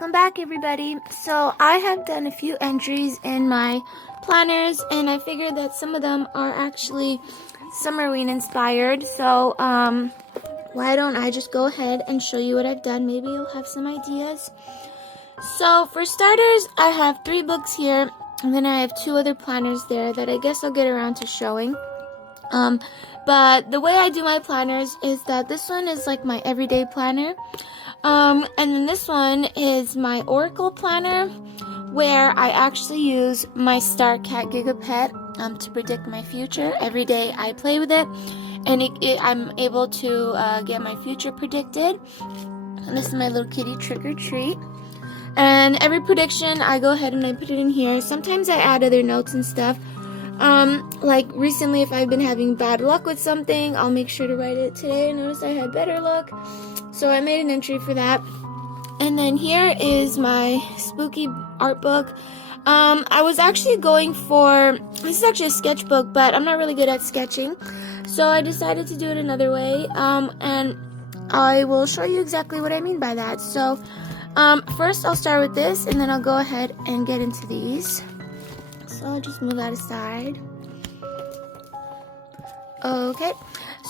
Welcome back, everybody. So I have done a few entries in my planners, and I figured that some of them are actually Summerween inspired. So why don't I just go ahead and show you what I've done? Maybe you'll have some ideas. So for starters, I have 3 books here, and then I have 2 other planners there that I guess I'll get around to showing. But the way I do my planners is that this one is like my everyday planner. And then this one is my Oracle planner, where I actually use my star cat 𝖘𝖕𝖔𝖇𝕪𝖉𝖔𝖑𝑑 to predict my future. Every day I play with it, and I'm able to get my future predicted. And this is my little kitty trick or treat. And every prediction, I go ahead and I put it in here. Sometimes I add other notes and stuff. Like recently, if I've been having bad luck with something, I'll make sure to write it today. I noticed I had better luck, so I made an entry for that. And then here is my spooky art book. I was actually going for, this is actually a sketchbook, but I'm not really good at sketching, so I decided to do it another way, and I will show you exactly what I mean by that. So first I'll start with this, and then I'll go ahead and get into these. So I'll just move that aside. Okay,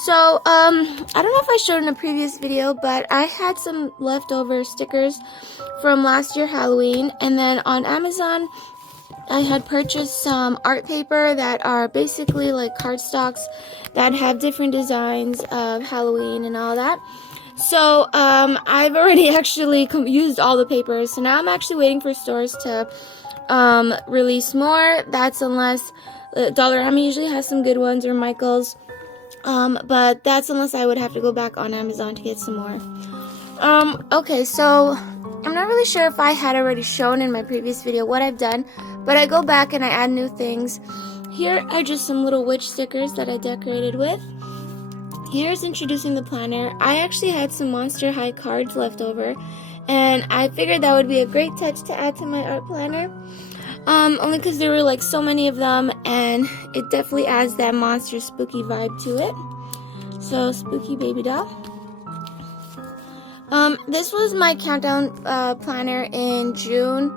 so I don't know if I showed in a previous video, but I had some leftover stickers from last year Halloween, and then on Amazon I had purchased some art paper that are basically like cardstocks that have different designs of Halloween and all that. So I've already actually used all the papers, so now I'm actually waiting for stores to release more. That's unless Dollarama usually has some good ones, or Michael's, but that's unless I would have to go back on Amazon to get some more. Okay, so I'm not really sure if I had already shown in my previous video what I've done, but I go back and I add new things. Here are just some little witch stickers that I decorated with. Here's introducing the planner. I actually had some Monster High cards left over, and I figured that would be a great touch to add to my art planner. Only because there were like so many of them, and it definitely adds that monster spooky vibe to it. So, spooky baby doll. This was my countdown planner in June,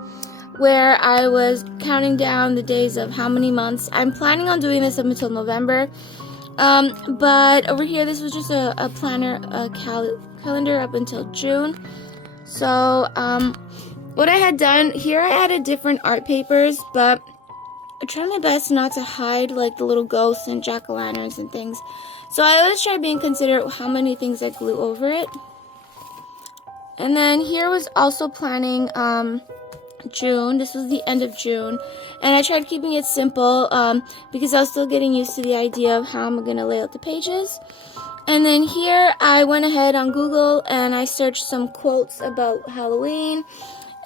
where I was counting down the days of how many months. I'm planning on doing this up until November. But over here, this was just a planner, calendar up until June. So, what I had done, here I added different art papers, but I tried my best not to hide like the little ghosts and jack-o'-lanterns and things. So I always try being considerate how many things I glue over it. And then here was also planning June. This was the end of June, and I tried keeping it simple because I was still getting used to the idea of how I'm going to lay out the pages. And then here I went ahead on Google and I searched some quotes about Halloween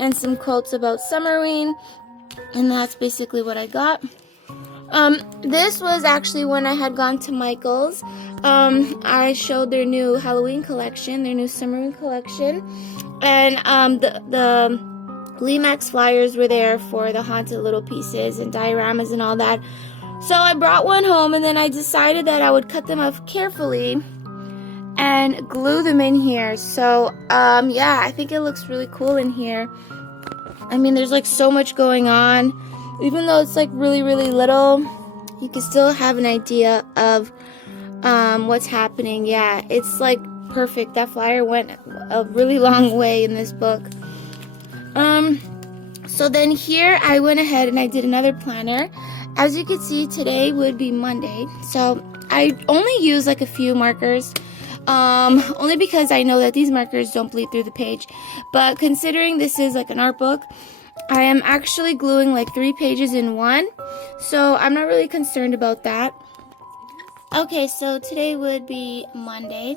and some quotes about Summerween, and that's basically what I got. This was actually when I had gone to Michael's. I showed their new Halloween collection, their new Summerween collection, and the Limax flyers were there for the haunted little pieces and dioramas and all that. So I brought one home, and then I decided that I would cut them up carefully and glue them in here. So yeah, I think it looks really cool in here. I mean, there's like so much going on. Even though it's like really, really little, you can still have an idea of what's happening. Yeah, it's like perfect. That flyer went a really long way in this book. So then here I went ahead and I did another planner. As you can see, today would be Monday, so I only use like a few markers, only because I know that these markers don't bleed through the page. But considering this is like an art book, I am actually gluing like 3 pages in one, so I'm not really concerned about that. Okay, so today would be Monday,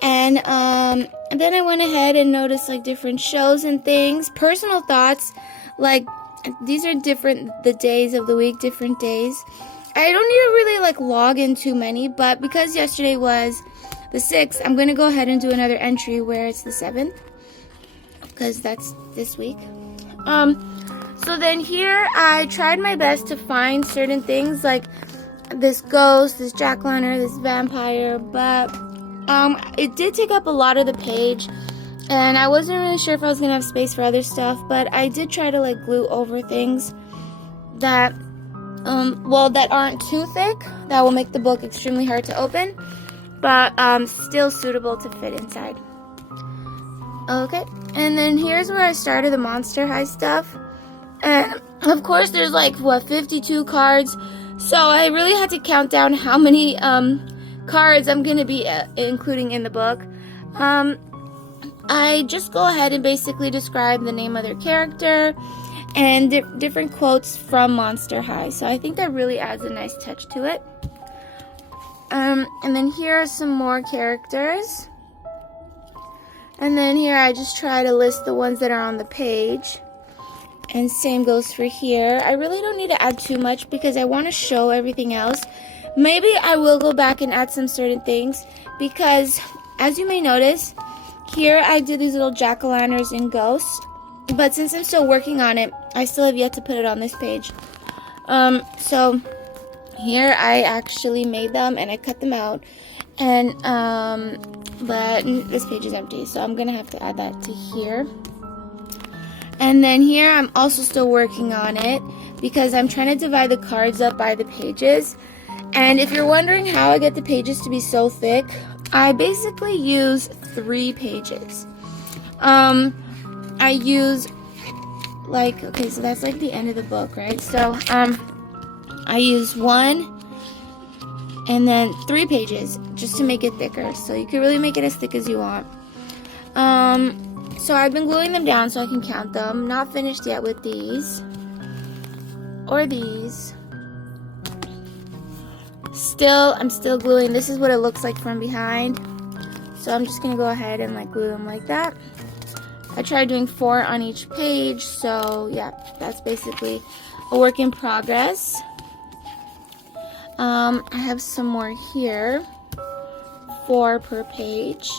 and then I went ahead and noticed like different shows and things, personal thoughts, like these are different, the days of the week, different days. I don't need to really like log in too many, but because yesterday was the 6th, I'm going to go ahead and do another entry where it's the 7th, because that's this week. So then here I tried my best to find certain things like this ghost, this jack-o'-lantern, this vampire, but it did take up a lot of the page, And I wasn't really sure if I was going to have space for other stuff, but I did try to like glue over things that, that aren't too thick. That will make the book extremely hard to open, but still suitable to fit inside. Okay, and then here's where I started the Monster High stuff. And of course there's like, 52 cards. So I really had to count down how many cards I'm going to be including in the book. I just go ahead and basically describe the name of their character and different quotes from Monster High. So I think that really adds a nice touch to it. And then here are some more characters. And then here I just try to list the ones that are on the page. And same goes for here. I really don't need to add too much because I want to show everything else. Maybe I will go back and add some certain things because, as you may notice, here I did these little jack-o'-lanterns and ghosts. But since I'm still working on it, I still have yet to put it on this page. So here I actually made them and I cut them out. And but this page is empty, so I'm gonna have to add that to here. And then here I'm also still working on it because I'm trying to divide the cards up by the pages. And if you're wondering how I get the pages to be so thick, I basically use 3 pages. I use like, okay, so that's like the end of the book, right? So I use 1 and then 3 pages just to make it thicker. So you can really make it as thick as you want. So I've been gluing them down so I can count them. Not finished yet with these or these. I'm still gluing. This is what it looks like from behind. So I'm just gonna go ahead and like glue them like that. I tried doing 4 on each page, so yeah, that's basically a work in progress. I have some more here, 4 per page.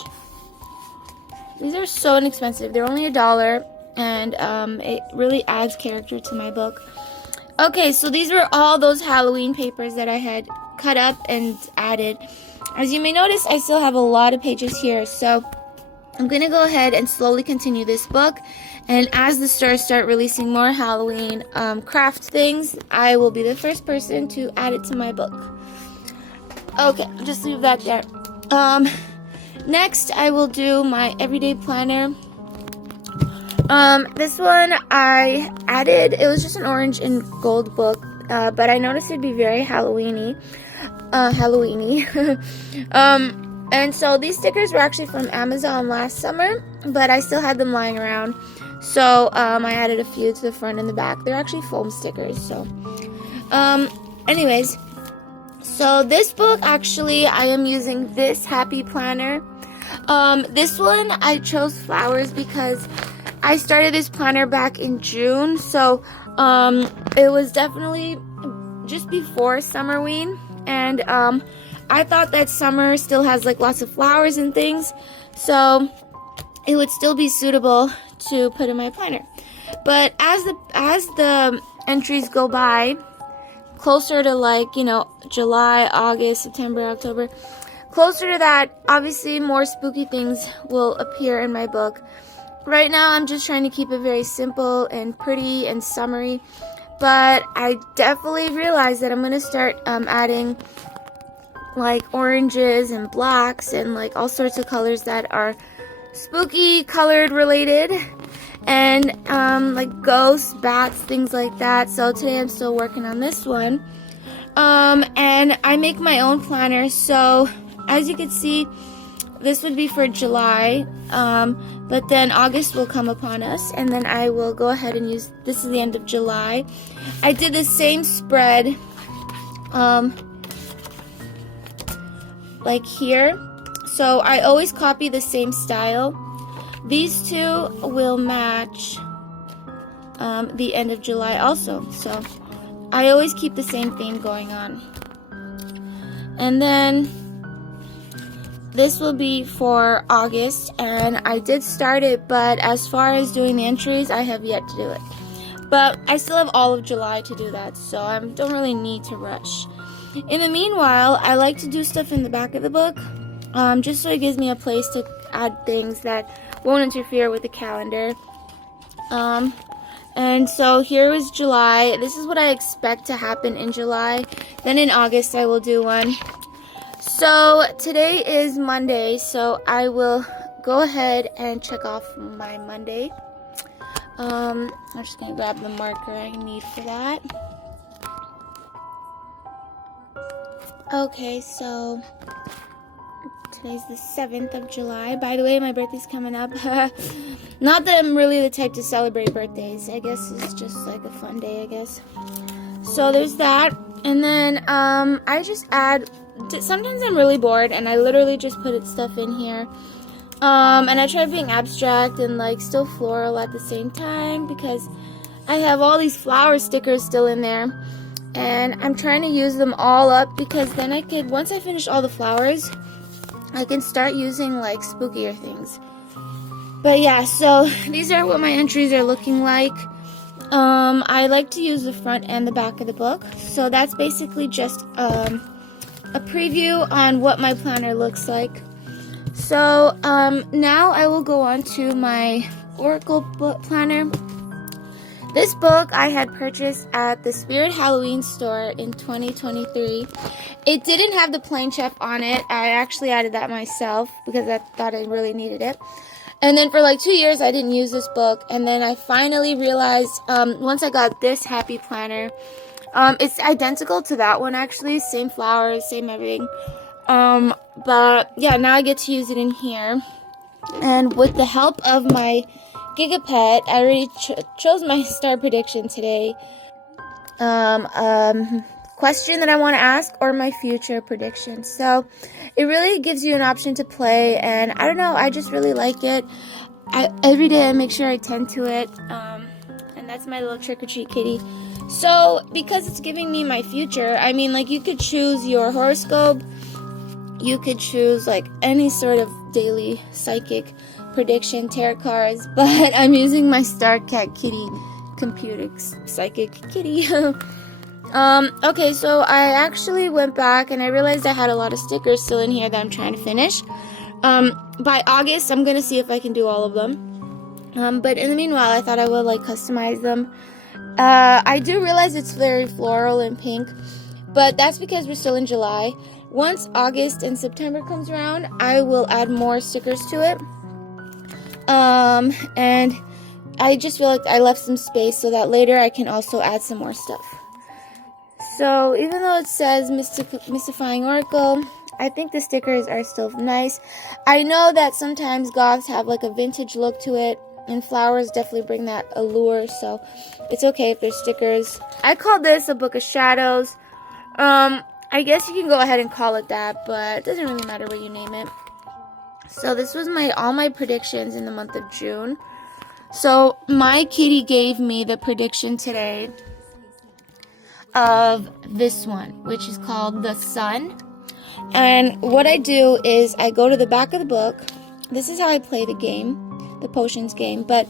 These are so inexpensive. They're only $1, and it really adds character to my book. Okay, so these were all those Halloween papers that I had cut up and added. As you may notice, I still have a lot of pages here, so I'm going to go ahead and slowly continue this book. And as the stores start releasing more Halloween craft things, I will be the first person to add it to my book. Okay, just leave that there. Next, I will do my everyday planner. This one I added, it was just an orange and gold book, but I noticed it'd be very Halloween-y. And so these stickers were actually from Amazon last summer, but I still had them lying around. So I added a few to the front and the back. They're actually foam stickers. So anyways, so this book, actually, I am using this happy planner. This one I chose flowers because I started this planner back in June. So it was definitely just before Summerween. And I thought that summer still has like lots of flowers and things, so it would still be suitable to put in my planner. But as the entries go by, closer to like, July, August, September, October, closer to that, obviously more spooky things will appear in my book. Right now I'm just trying to keep it very simple and pretty and summery, but I definitely realized that I'm going to start adding like oranges and blacks and like all sorts of colors that are spooky colored related, and like ghosts, bats, things like that. So today I'm still working on this one, and I make my own planner. So as you can see, this would be for July, but then August will come upon us, and then I will go ahead and use, this is the end of July. I did the same spread like here, so I always copy the same style. These two will match the end of July also, so I always keep the same theme going on. And then this will be for August, and I did start it, but as far as doing the entries, I have yet to do it. But I still have all of July to do that, so I don't really need to rush. In the meanwhile, I like to do stuff in the back of the book. just so it gives me a place to add things that won't interfere with the calendar. And so here is July. This is what I expect to happen in July. Then in August I will do one. So today is Monday, so I will go ahead and check off my Monday. I'm just going to grab the marker I need for that. Okay, so today's the 7th of July. By the way, my birthday's coming up. Not that I'm really the type to celebrate birthdays. I guess it's just like a fun day, I guess. So there's that. And then I just add, sometimes I'm really bored and I literally just put stuff in here. And I try being abstract and like still floral at the same time because I have all these flower stickers still in there. And I'm trying to use them all up because then I could, once I finish all the flowers, I can start using like spookier things. But yeah, so these are what my entries are looking like. I like to use the front and the back of the book. So that's basically just a preview on what my planner looks like. So now I will go on to my Oracle book planner. This book I had purchased at the Spirit Halloween store in 2023. It didn't have the plain chef on it. I actually added that myself because I thought I really needed it. And then for like 2 years I didn't use this book. And then I finally realized once I got this happy planner, it's identical to that one actually. Same flowers, same everything. But yeah, now I get to use it in here. And with the help of my 𝖘𝖕𝖇𝪍, I already chose my star prediction today. Question that I want to ask or my future prediction. So it really gives you an option to play, and I don't know, I just really like it. Every day I make sure I tend to it, and that's my little trick-or-treat kitty. So because it's giving me my future, I mean, like, you could choose your horoscope, you could choose like any sort of daily psychic prediction, tarot cards, but I'm using my Star Cat Kitty computer psychic kitty. Okay, so I actually went back and I realized I had a lot of stickers still in here that I'm trying to finish. By August, I'm gonna see if I can do all of them. But in the meanwhile, I thought I would like customize them. I do realize it's very floral and pink, but that's because we're still in July. Once August and September comes around, I will add more stickers to it. And I just feel like I left some space so that later I can also add some more stuff. So even though it says Mystifying Oracle, I think the stickers are still nice. I know that sometimes goths have like a vintage look to it, and flowers definitely bring that allure, so it's okay if there's stickers. I call this a Book of Shadows. I guess you can go ahead and call it that, but it doesn't really matter what you name it. So this was all my predictions in the month of June. So my kitty gave me the prediction today of this one, which is called The Sun. And what I do is I go to the back of the book. This is how I play the game, the potions game. But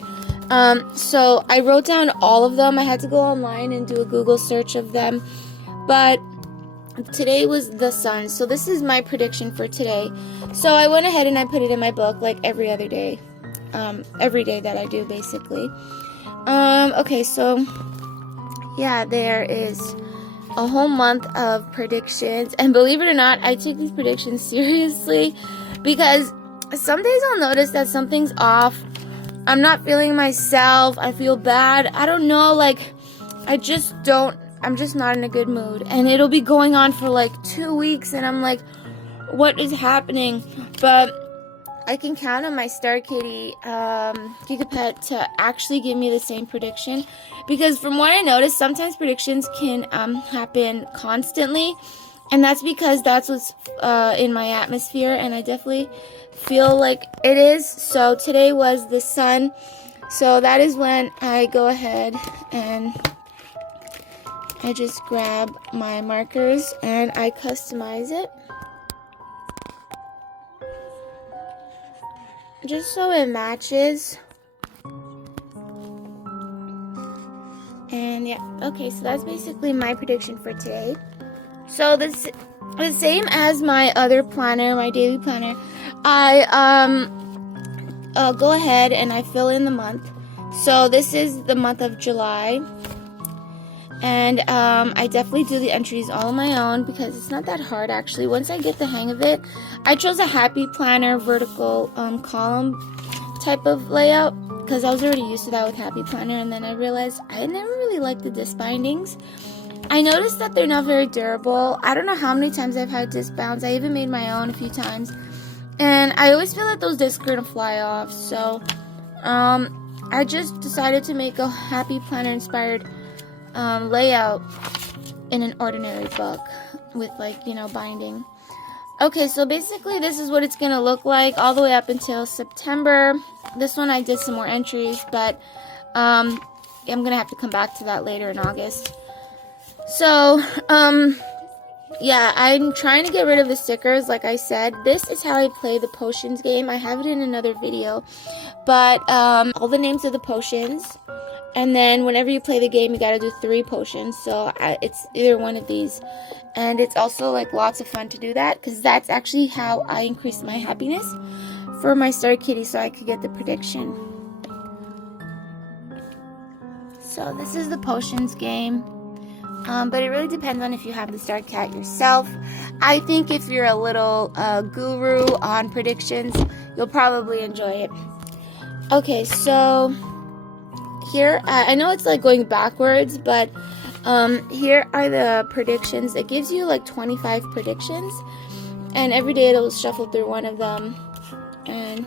so I wrote down all of them. I had to go online and do a Google search of them. But today was the sun, so this is my prediction for today. So I went ahead and I put it in my book like every other day, every day that I do basically. Okay, so yeah, there is a whole month of predictions, and believe it or not, I take these predictions seriously because some days I'll notice that something's off. I'm not feeling myself. I feel bad. I don't know, like I'm just not in a good mood, and it'll be going on for like 2 weeks, and I'm like, what is happening? But I can count on my Star Kitty 𝖘𝖕𝖇𝪍 to actually give me the same prediction, because from what I noticed, sometimes predictions can happen constantly, and that's because that's what's in my atmosphere, and I definitely feel like it is. So today was the sun, so that is when I go ahead and I just grab my markers and I customize it just so it matches. And yeah, okay, so that's basically my prediction for today. So this the same as my other planner, my daily planner, I go ahead and I fill in the month. So this is the month of July, and I definitely do the entries all on my own because it's not that hard actually. Once I get the hang of it, I chose a happy planner vertical column type of layout because I was already used to that with happy planner, and then I realized I never really liked the disc bindings. I noticed that they're not very durable. I don't know how many times I've had disc bounds. I even made my own a few times, and I always feel that those discs are gonna fly off. So I just decided to make a happy planner inspired layout in an ordinary book with, like, you know, binding. Okay, so basically this is what it's gonna look like all the way up until September. This one I did some more entries, but I'm gonna have to come back to that later in August. So yeah, I'm trying to get rid of the stickers. Like I said, this is how I play the potions game. I have it in another video, but all the names of the potions, and then whenever you play the game you gotta do 3 potions, so it's either one of these. And it's also like lots of fun to do that because that's actually how I increased my happiness for my Star Kitty, so I could get the prediction. So this is the potions game. But it really depends on if you have the Star Cat yourself. I think if you're a little guru on predictions, you'll probably enjoy it. Okay, so here, I know it's like going backwards, but here are the predictions. It gives you like 25 predictions, and every day it'll shuffle through one of them and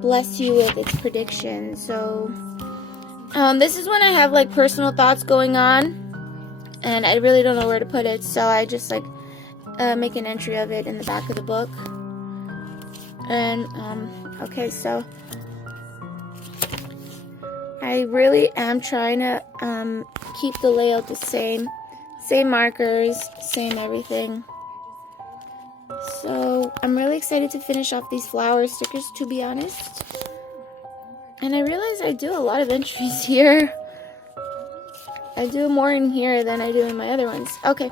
bless you with its prediction. So this is when I have like personal thoughts going on, and I really don't know where to put it, so I just like make an entry of it in the back of the book. And okay, so I really am trying to keep the layout the same markers, same everything. So I'm really excited to finish off these flower stickers, to be honest. And I realize I do a lot of entries here. I do more in here than I do in my other ones. Okay.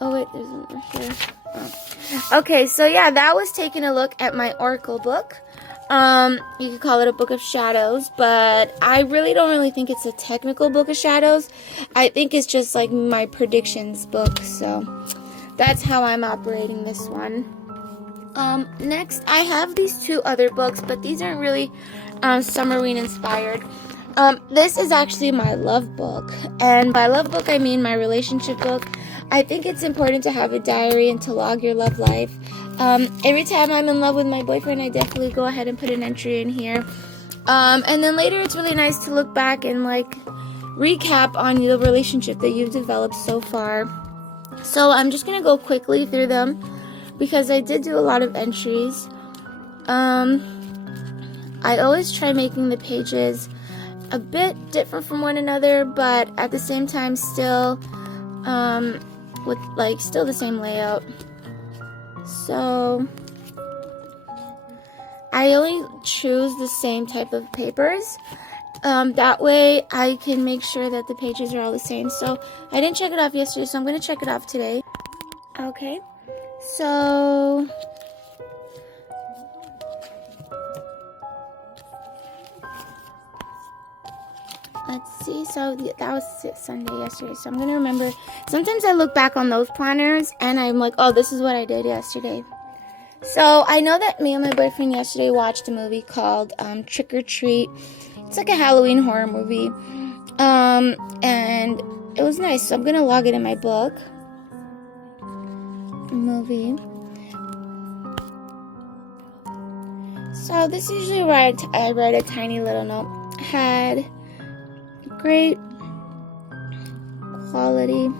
Oh wait, there's one here. Oh. Okay, so yeah, that was taking a look at my Oracle book. You could call it a book of shadows, but I really don't think it's a technical book of shadows. I think it's just like my predictions book, so that's how I'm operating this one. Next, I have these 2 other books, but these aren't really Summerween inspired. This is actually my love book, and by love book I mean my relationship book. I think it's important to have a diary and to log your love life. Every time I'm in love with my boyfriend, I definitely go ahead and put an entry in here. And then later it's really nice to look back and like recap on the relationship that you've developed so far. So I'm just going to go quickly through them because I did do a lot of entries. I always try making the pages a bit different from one another, but at the same time still with like still the same layout. So I only choose the same type of papers. That way I can make sure that the pages are all the same. So I didn't check it off yesterday, so I'm going to check it off today. Okay, so let's see. So that was Sunday yesterday, so I'm going to remember. Sometimes I look back on those planners and I'm like, oh, this is what I did yesterday. So I know that me and my boyfriend yesterday watched a movie called Trick or Treat. It's like a Halloween horror movie. And it was nice, so I'm going to log it in my book. Movie. So this is usually where I write a tiny little note. Had great quality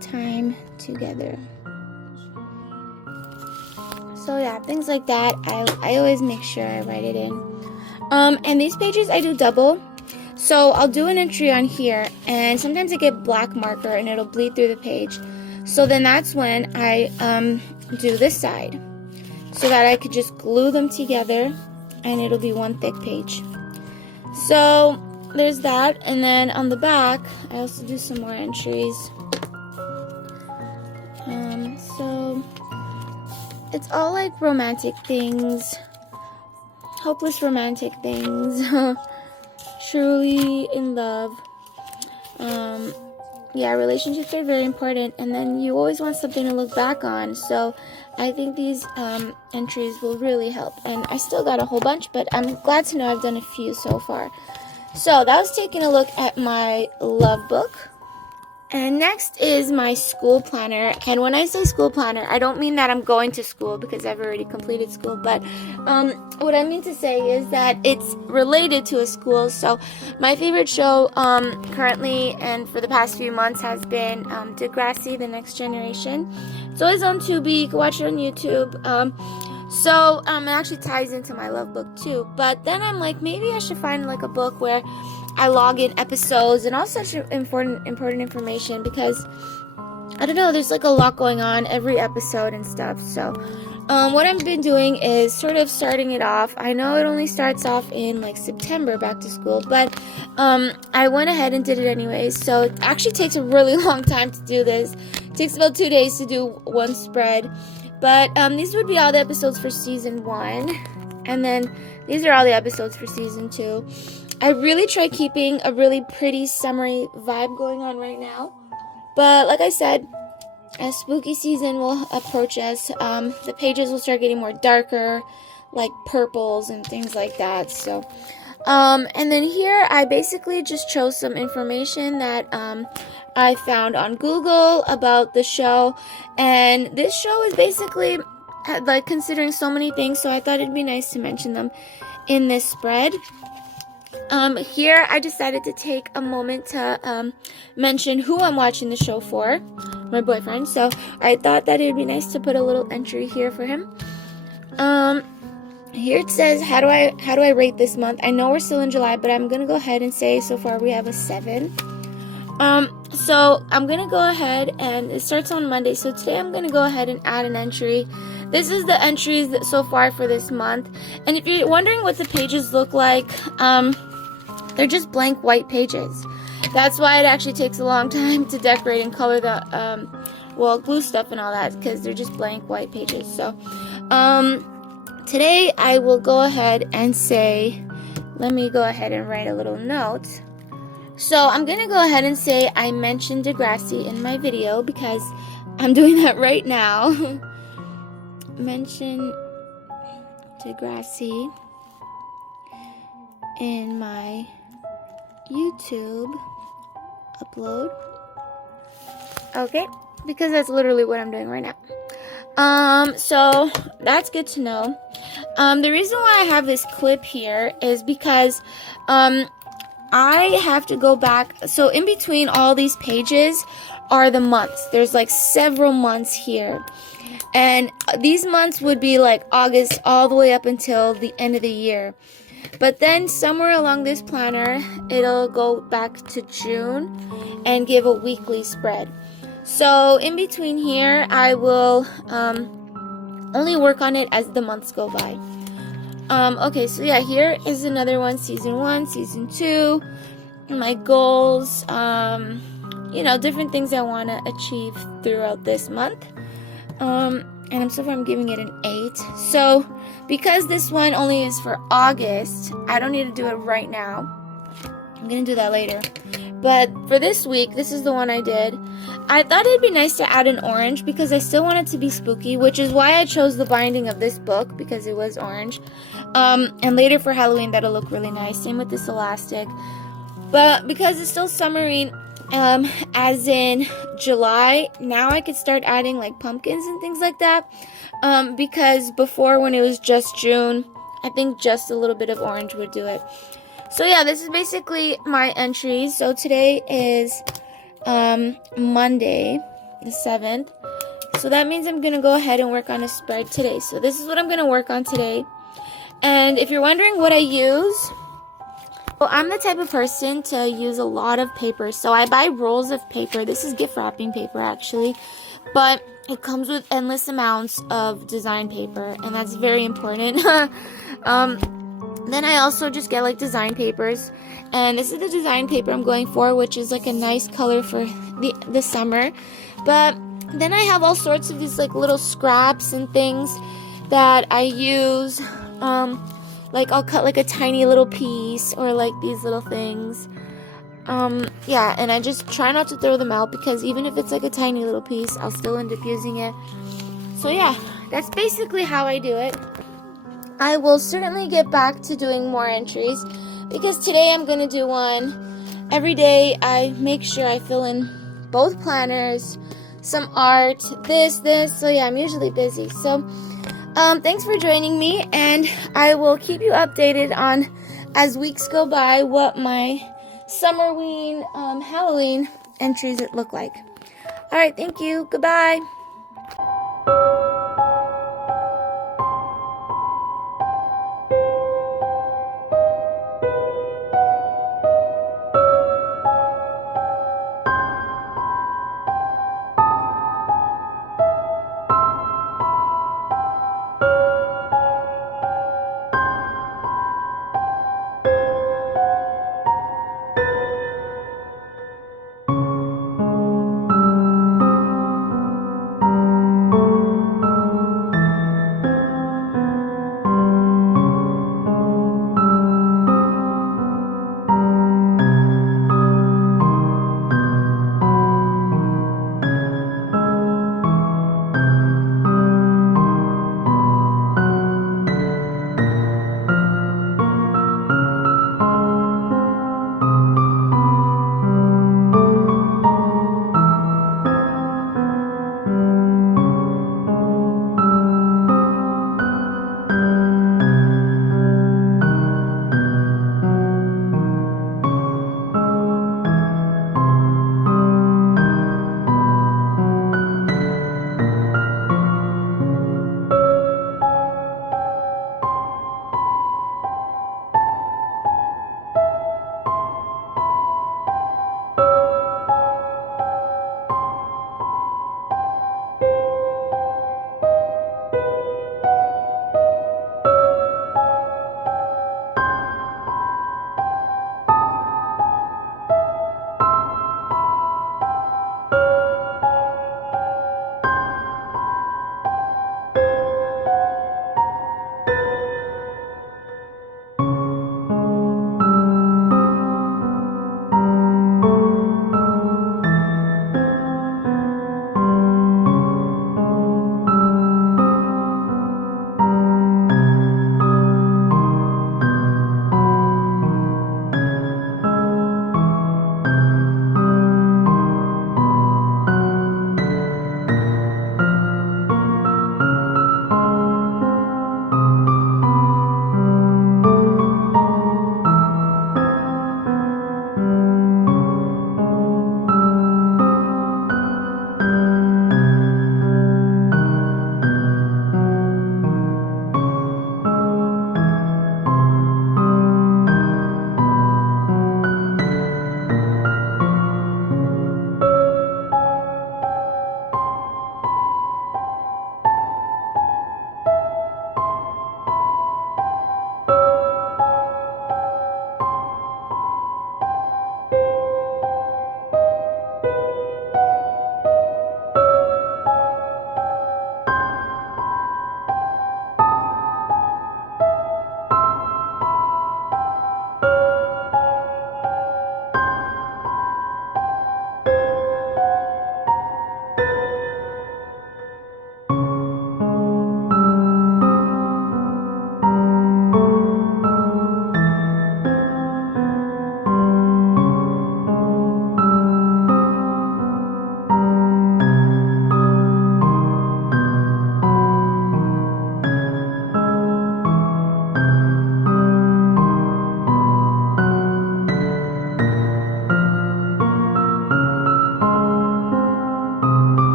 time together. So yeah, things like that. I always make sure I write it in. And these pages I do double. So I'll do an entry on here, and sometimes I get black marker and it'll bleed through the page. So then that's when I do this side, so that I could just glue them together and it'll be one thick page. So there's that, and then on the back I also do some more entries. it's all like romantic things, hopeless romantic things, truly in love. Yeah, relationships are very important, and then you always want something to look back on, so I think these entries will really help. And I still got a whole bunch, but I'm glad to know I've done a few so far. So that was taking a look at my love book. And next is my school planner. And when I say school planner, I don't mean that I'm going to school because I've already completed school, but what I mean to say is that it's related to a school. So my favorite show currently and for the past few months has been Degrassi, The Next Generation. It's always on Tubi. You can watch it on YouTube. So it actually ties into my love book too. But then I'm like, maybe I should find like a book where I log in episodes and all such important information, because I don't know, there's like a lot going on every episode and stuff. So what I've been doing is sort of starting it off. I know it only starts off in like September, back to school, but I went ahead and did it anyways. So it actually takes a really long time to do this. It takes about 2 days to do one spread. But these would be all the episodes for season 1, and then these are all the episodes for season 2. I really try keeping a really pretty summery vibe going on right now. But like I said, as spooky season will approach us, the pages will start getting more darker, like purples and things like that. So, and then here I basically just chose some information that I found on Google about the show. And this show is basically like considering so many things, so I thought it'd be nice to mention them in this spread. Here I decided to take a moment to mention who I'm watching the show for, my boyfriend. So I thought that it would be nice to put a little entry here for him. Here it says, how do I rate this month? I know we're still in July, but I'm gonna go ahead and say so far we have a 7. So I'm gonna go ahead, and it starts on Monday. So today I'm gonna go ahead and add an entry. This is the entries so far for this month. And if you're wondering what the pages look like, they're just blank white pages. That's why it actually takes a long time to decorate and color the, glue stuff and all that, because they're just blank white pages. So, today I will go ahead and say, let me go ahead and write a little note. So I'm going to go ahead and say I mentioned Degrassi in my video, because I'm doing that right now. Mention Degrassi in my YouTube upload. Okay, because that's literally what I'm doing right now. So that's good to know. The reason why I have this clip here is because I have to go back. So in between all these pages are the months. There's like several months here. And these months would be like August all the way up until the end of the year. But then somewhere along this planner, it'll go back to June and give a weekly spread. So in between here, I will only work on it as the months go by. Okay, so yeah, here is another one, season 1, season 2, my goals, different things I want to achieve throughout this month. And so far I'm giving it an 8. So because this one only is for August, I don't need to do it right now. I'm going to do that later. But for this week, this is the one I did. I thought it'd be nice to add an orange because I still want it to be spooky, which is why I chose the binding of this book, because it was orange. And later for Halloween, that'll look really nice. Same with this elastic. But because it's still Summerween, as in July, now I could start adding like pumpkins and things like that. Because before, when it was just June, I think just a little bit of orange would do it. So yeah, this is basically my entries. So today is Monday, the 7th. So that means I'm going to go ahead and work on a spread today. So this is what I'm going to work on today. And if you're wondering what I use, well, I'm the type of person to use a lot of paper. So I buy rolls of paper. This is gift wrapping paper, actually. But it comes with endless amounts of design paper, and that's very important. Then I also just get like design papers, and this is the design paper I'm going for, which is like a nice color for the summer. But Then I have all sorts of these like little scraps and things that I use. Like I'll cut like a tiny little piece, or like these little things. Yeah, and I just try not to throw them out, because even if it's like a tiny little piece, I'll still end up using it. So yeah, that's basically how I do it. I will certainly get back to doing more entries, because today I'm going to do one. Every day I make sure I fill in both planners, some art, this. So yeah, I'm usually busy. So thanks for joining me, and I will keep you updated on, as weeks go by, what my Summerween Halloween entries look like. Alright, thank you. Goodbye.